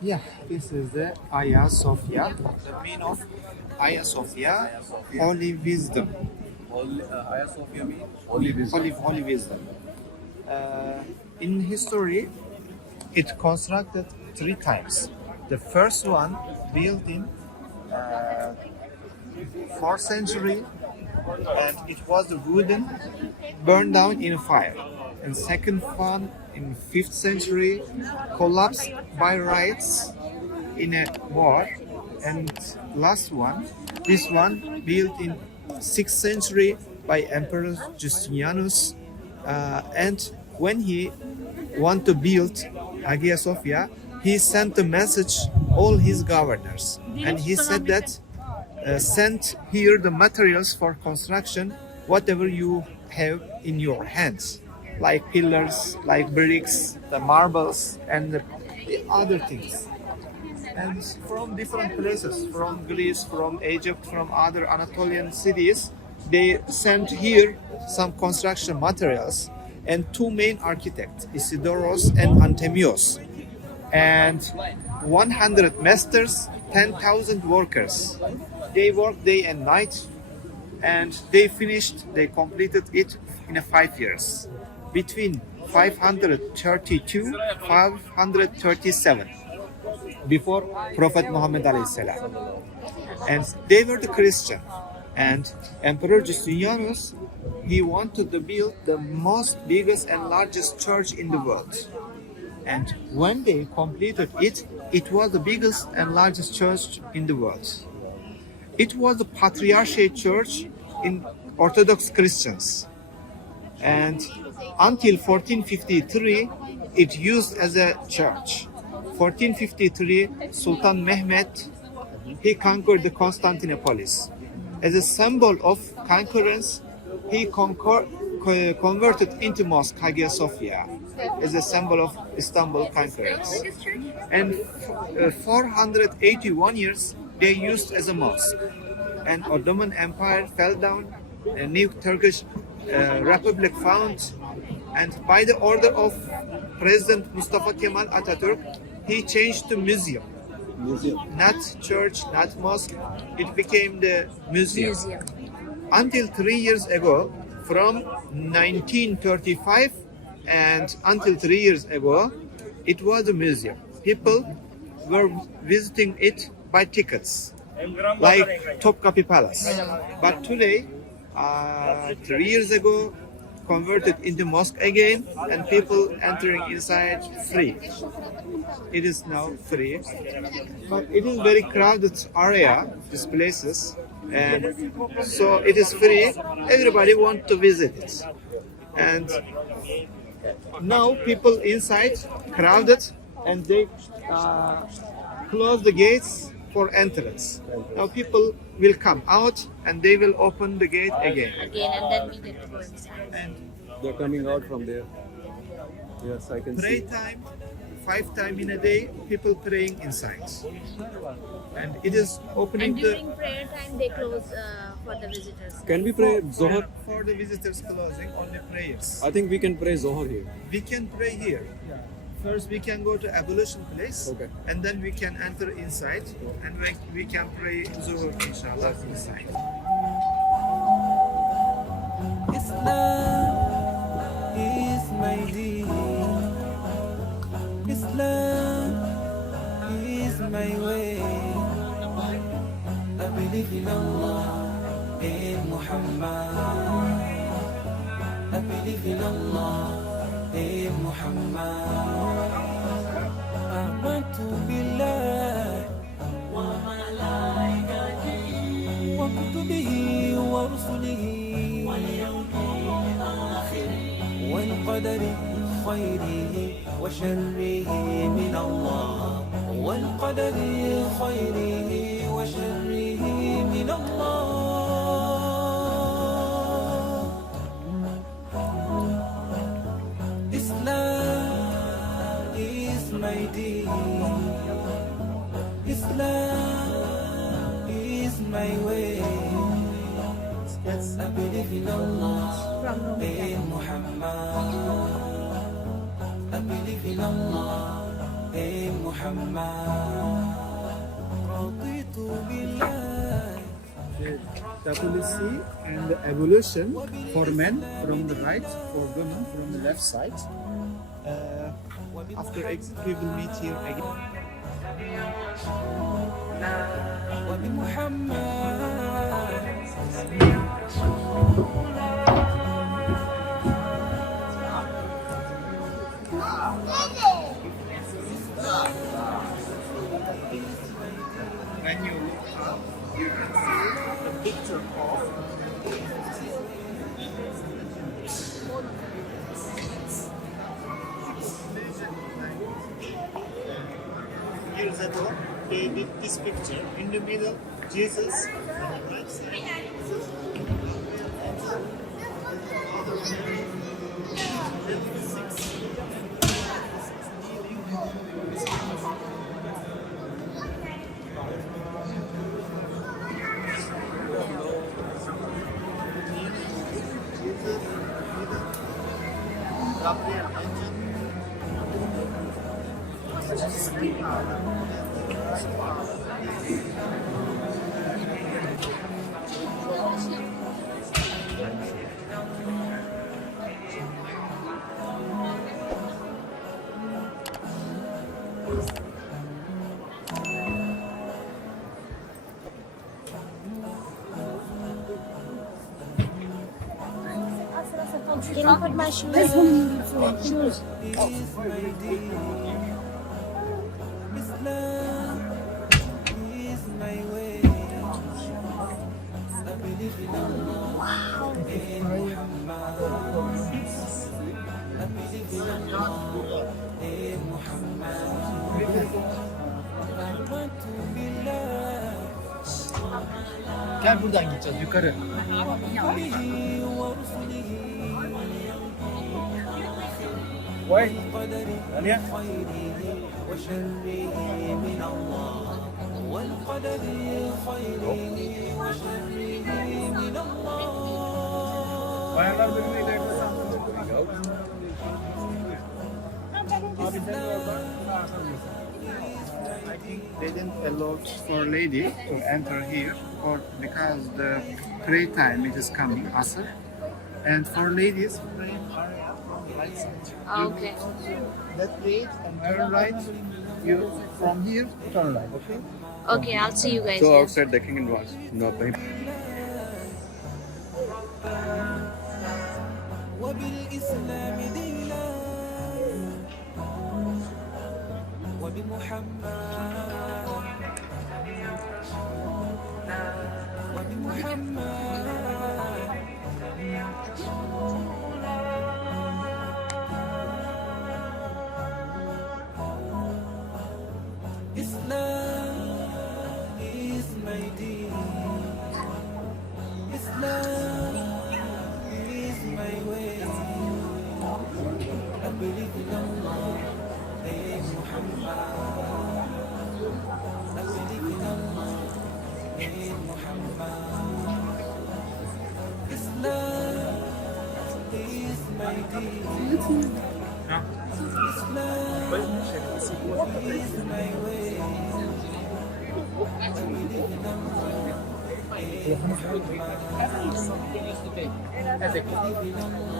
Yeah, this is the Hagia Sophia, the meaning of Hagia Sophia, holy wisdom, Hagia Sophia means holy wisdom. holy wisdom. In history, it constructed three times. The first one built in 4th century, and it was wooden, burned down in fire. And second one in 5th century, collapsed by riots in a war. And last one, this one built in 6th century by Emperor Justinianus. And when he wanted to build Hagia Sophia, he sent a message all his governors, and he said that send here the materials for construction, whatever you have in your hands, like pillars, like bricks, the marbles, and the other things. And from different places, from Greece, from Egypt, from other Anatolian cities, they sent here some construction materials, and two main architects, Isidore and Anthemius, and 100 masters, 10,000 workers. They worked day and night, and they completed it in 5 years, between 532 537, before Prophet Muhammad alayhi salam. And they were the Christian. And Emperor Justinianus, he wanted to build the most biggest and largest church in the world. And when they completed it, it was the biggest and largest church in the world. It was the patriarchal church in Orthodox Christians. And until 1453, it used as a church. 1453, Sultan Mehmet, he conquered the Constantinople. As a symbol of conquerance, he converted into mosque Hagia Sophia as a symbol of Istanbul conquerance. And 481 years they used as a mosque. And Ottoman Empire fell down, a new Turkish Republic found, and by the order of President Mustafa Kemal Atatürk, he changed to museum. Not church, not mosque. It became the museum. Until 3 years ago, from 1935 and until 3 years ago, it was a museum. People were visiting it by tickets, like Topkapi Palace. But today, 3 years ago, converted into mosque again, and people entering inside free. It is now free, but it is very crowded area, these places, and so it is free. Everybody wants to visit it, and now people inside crowded, and they close the gates for entrance. Now people will come out, and they will open the gate again. And then we get to go inside. And They're coming out from there. Yes, I can pray see. time, 5 times in a day, people praying inside. And it is opening And during prayer time, they close for the visitors. Can we pray Zohar? for the visitors closing, only prayers. I think we can pray Zohar here. We can pray here. First we can go to ablution place, Okay. and then we can enter inside, and we can pray Zuhur inshallah inside. Islam is my deen. Islam is my way. I believe in Allah, in Muhammad. I believe in Allah, in Muhammad. آمنت بالله وملائكته وكتبه ورسله واليوم الآخر والقدر خيره وشره من الله والقدر خيره وشره من الله. Islam is my deen. Islam is my way. I believe in Allah, in Muhammad. I believe in Allah, إيه محمد رضيت بالله. WC and the evolution for men from the right, for women from the left side. After exit, we will meet here again. وبمحمد When you look up, you can see the picture of years ago. They did this picture in the middle, Jesus on the right side. Gabriel mentioned Can you put my shoes? Gel buradan gideceğiz yukarı. Vay. Nereye? Bayanlar bölümü ileride sandım. Abi sen de orada. I think they didn't allow for lady to enter here because the prayer time it is coming, Asr. And for ladies, praying area from the right side. Okay. That way and turn right. You from here turn right. Okay. Okay, I'll see you guys So there. outside the king and watch. No, babe. وبالإسلام دينا وبمحمد Islam is my deen. Islam is my way. I believe in Allah, hey Muhammad. I believe in Allah, hey Muhammad. Islam is my deen. Islam is my way. I believe in Allah, hey Muhammad.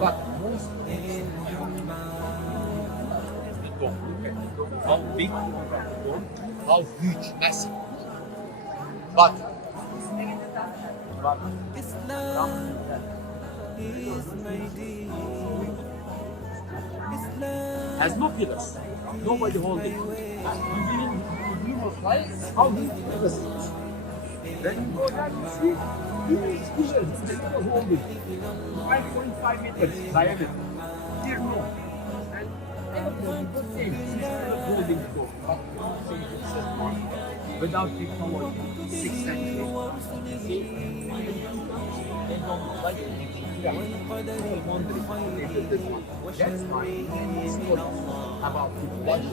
But Hey Muhammad. how big, how huge, massive. But Islam is my deen. Islam has no pillars. Nobody holding. You believe you will fly? How big the pillars is? Then you go down and see huge pillars. The pillars holding 5.5 meters diameter. Here no. And everyone the same. Holding the door. But without technology, 6 centuries. See? They don't like it. Yeah. People wondering why they did this one. That's my story about the body.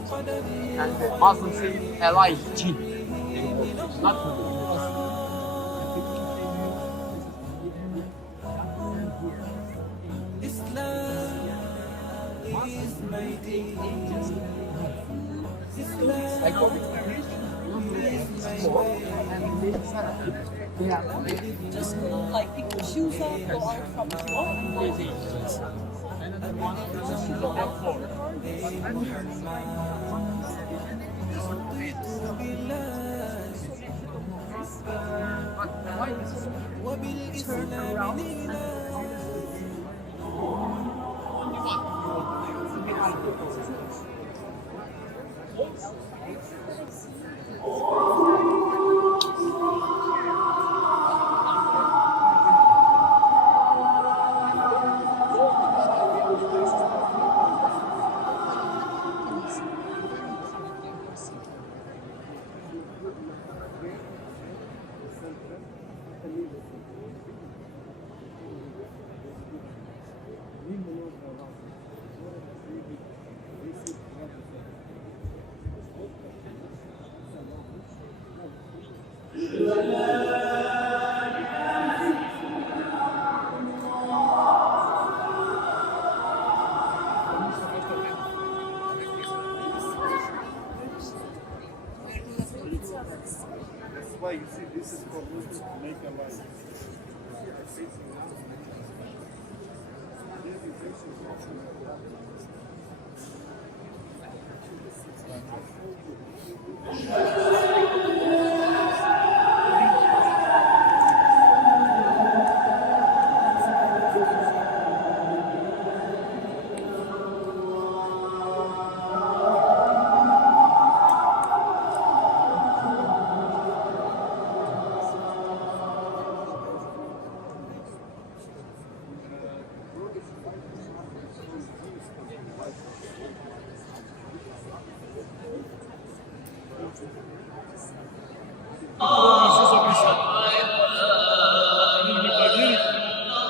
And the Muslims say alive jinn. Not Islam is my deen. Just like pick your shoes up, go out from the shop. Turn around. That's why you see this is for Muslims to make a life.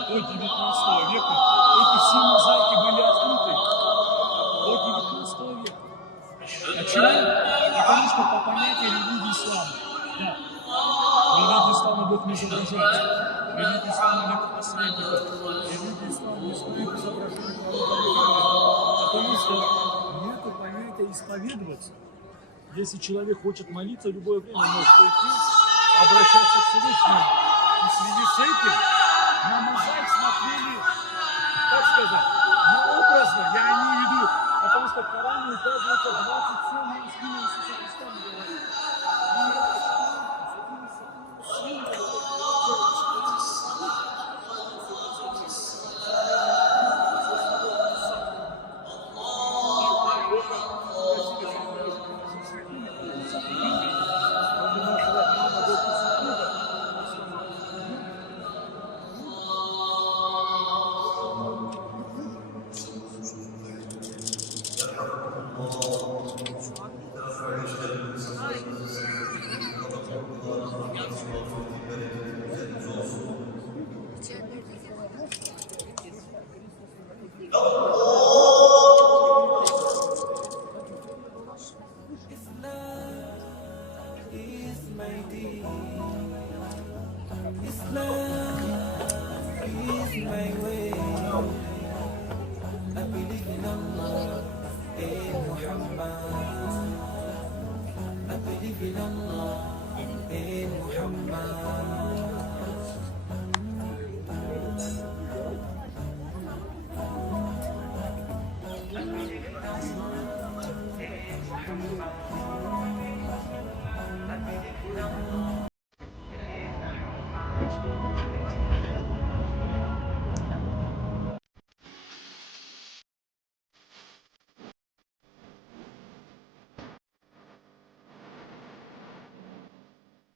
До 19 века эти все мозаики были открыты до 19 века. Почему? Потому что по понятию религии ислама. Да. Религию ислама Бог не изображается. Религию ислама нет посредников. Религию ислама не стоит изображение пророка. Потому что нет понятия исповедоваться. Если человек хочет молиться, в любое время может пойти, обращаться к Всевышнему. И в связи с этим на мозаик смотрели, так сказать, ну образно, я имею в виду, потому что в Коране указывается 27 мужчин Иисуса Христа, мы говорим.